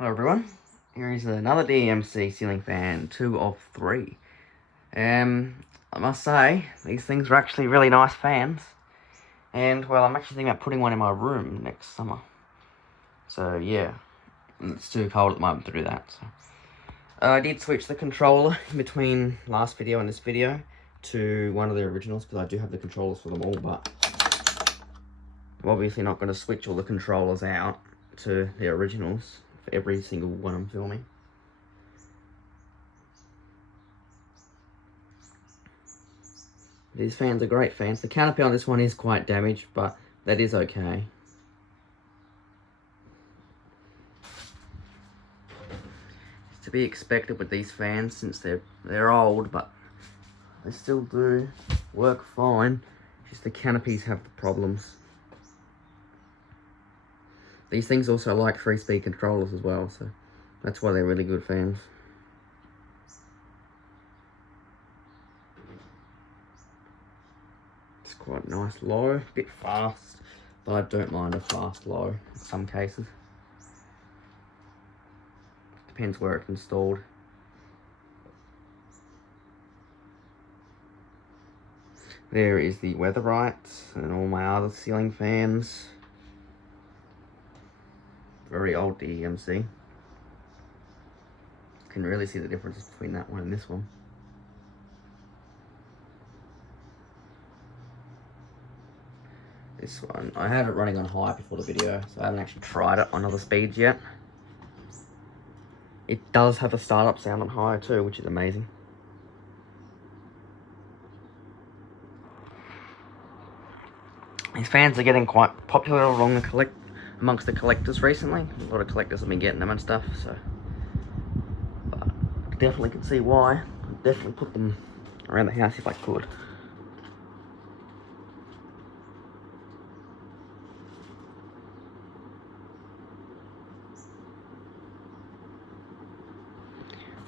Hello everyone, here is another DEMC ceiling fan, 2 of 3. I must say, these things are actually really nice fans. And, well, I'm actually thinking about putting one in my room next summer. So, yeah, it's too cold at the moment to do that. So. I did switch the controller in between last video and this video to one of the originals, because I do have the controllers for them all, but I'm obviously not going to switch all the controllers out to the originals for every single one I'm filming. These fans are great fans. The canopy on this one is quite damaged, but that is okay. It's to be expected with these fans since they're old, but they still do work fine. Just the canopies have the problems. These things also like 3-speed controllers as well, so that's why they're really good fans. It's quite nice low, a bit fast, but I don't mind a fast low in some cases. Depends where it's installed. There is the Weatherite and all my other ceiling fans. Very old DEMC. Can really see the differences between that one and this one. This one, I had it running on high before the video, so I haven't actually tried it on other speeds yet. It does have a startup sound on high too, which is amazing. These fans are getting quite popular amongst the collectors recently. A lot of collectors have been getting them and stuff, so. But I definitely can see why. I'd definitely put them around the house if I could.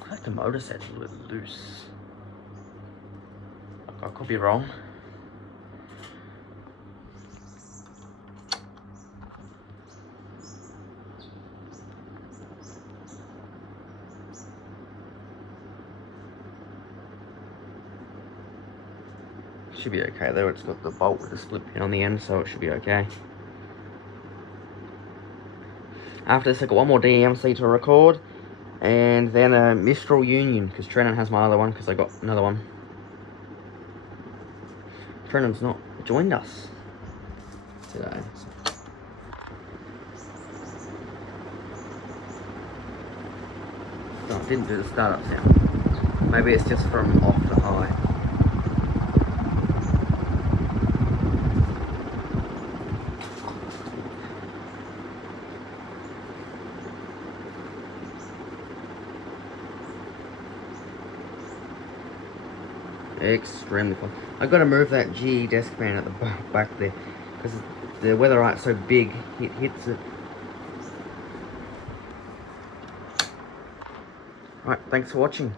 I think the motor set's a little loose. I could be wrong. Should be okay though, it's got the bolt with the split pin on the end, so it should be okay. After this I've got one more DEMC to record, and then a Mistral Union, because Trennan has my other one, because I got another one. Trennan's not joined us today. So. No, it didn't do the startup sound. Maybe it's just from off to high. Extremely fun. I've got to move that GE desk fan at the back there because the Weatherite's so big, it hits it. Alright, thanks for watching.